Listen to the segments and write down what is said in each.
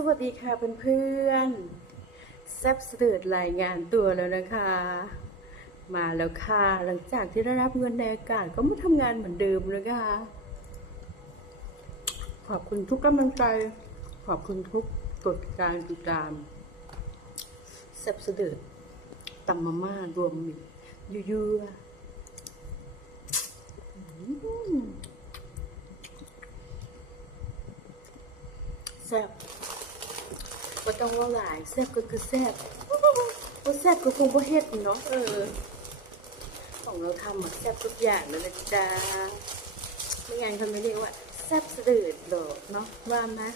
สวัสดีค่ะเพื่อนๆแซบสเดิดรายงานตัวแล้วนะคะ มาแล้วค่ะ หลังจากที่ได้รับเงินในอากาศก็มาทำงานเหมือนเดิมเลยค่ะขอบคุณทุกกำลังใจ ขอบคุณทุกกดการติดตามแซบสเดิดตำมาม่ารวมมิตรยั่วๆอืมแซ่บ ก็ต้องว่าหลายแซ่บก็คือแซ่บว่าแซ่บก็คงว่าเฮ็ดเนาะเออ ของเราทำอะแซ่บทุกอย่างเลยนะจ๊ะไม่งั้นเขาไม่เรียกว่าแซ่บสะดืดหรอกเนาะว่ามา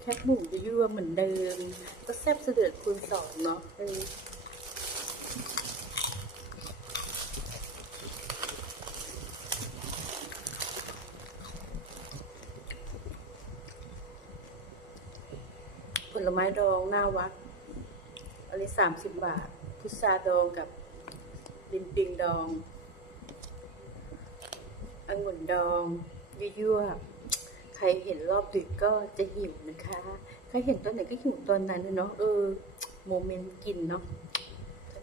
แคบหมูจะยั่วเหมือนเดิม ก็แซ่บสะดืดคูณสองเนาะเออ ผลไม้ดองหน้าวัด อันนี้สามสิบบาท พุทราดองกับลินปิงดององุ่นดองยั่วๆใครเห็นรอบดึกก็จะหิวนะคะ ใครเห็นตอนไหนก็หิวตอนนั้นเนาะเออโมเมนต์กินเนาะ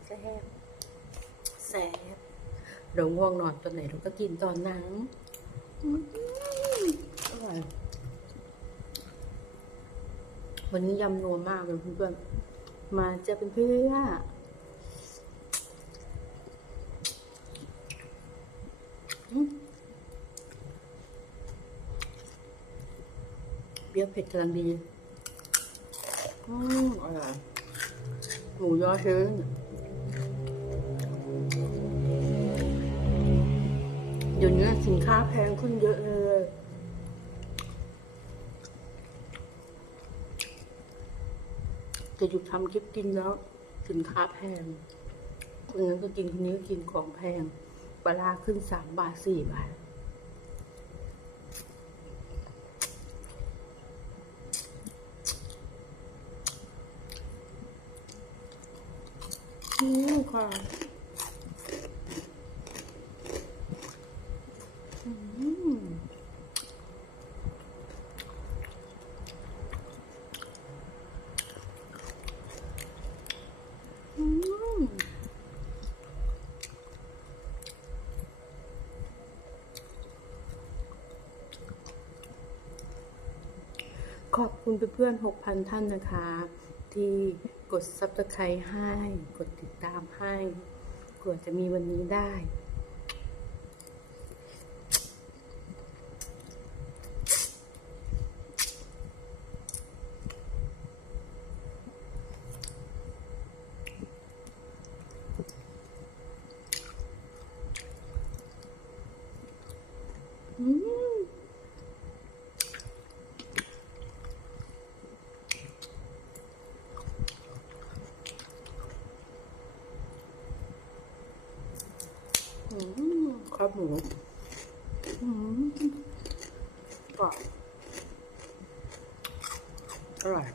แซ่บแซ่บเราง่วงนอนตอนไหนเราก็กินตอนนั้น วันนี้ยำนัวมากเลยเพื่อนๆ มาเจะเป็นเพื่อนเปรี้ยวเผ็ดกำลังดี อืมอร่อยหมูยอชื้นเดี๋ยวนี้สินค้าแพงขึ้นเยอะเลย จะหยุดทำคลิปกินแล้วสินค้าแพง คนนั้นก็กินคนนี้ก็กินของแพงปลาขึ้นสามบาทสี่บาทอืมค่ะ ขอบคุณเพื่อนๆ6,000 ท่านนะคะ ที่กด subscribe ให้ กดติดตามให้กว่าจะมีวันนี้ได้ อืม มครับหมูอืมกรอบอร่อย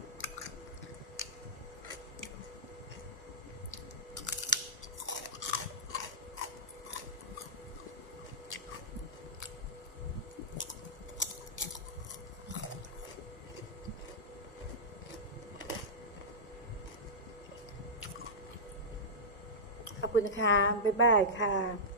ขอบคุณนะคะบ๊ายบายค่ะ